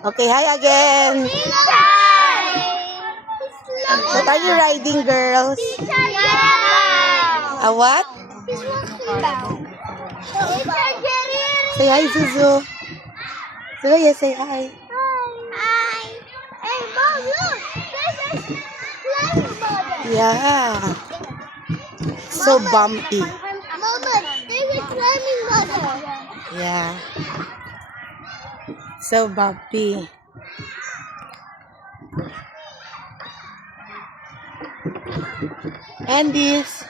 Okay, hi again. What are you riding, girls? A what? Say hi, Zuzu. So, yes, say hi. Hi. Hey, Mom, look. There's a flying mother. Yeah. So bumpy. Mama, there's a climbing mother. Yeah. So bumpy. And this.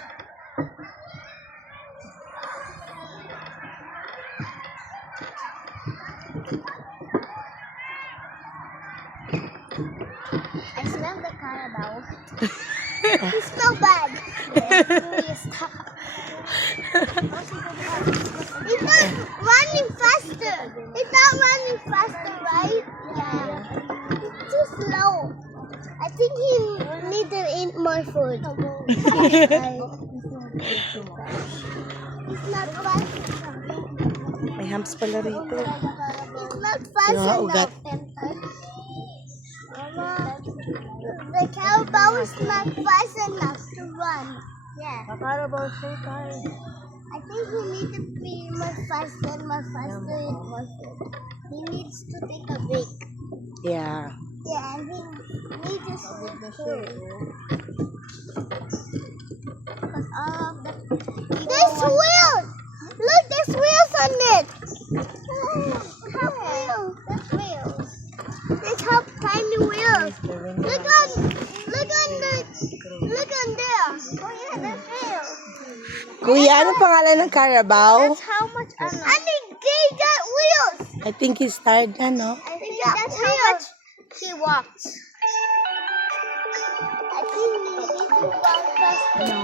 I smell the Carabao. It smells bad. It's not running faster. It's not running faster, right? Yeah. It's too slow. I think he needs to eat more food. It's not fast. May hams pala rito. It's not fast Yung enough. ugat. Mama, the Carabao is not fast enough to run. Yeah. The Carabao is so tired. I think he needs to be more faster and more faster and more food. He needs to take a break. Yeah. Yeah, and he needs to sleep too. Because all of the... There's wheels! Look, there's wheels on it! Have wheels. There's wheels. There's how tiny wheels. Look on there. Oh yeah, there's wheels. Kuya, ano pangalan ng Carabao? That's how much I know. And they got wheels. I think he's tired na, no? I think that's how much he walks. I think he needs to walk faster. No.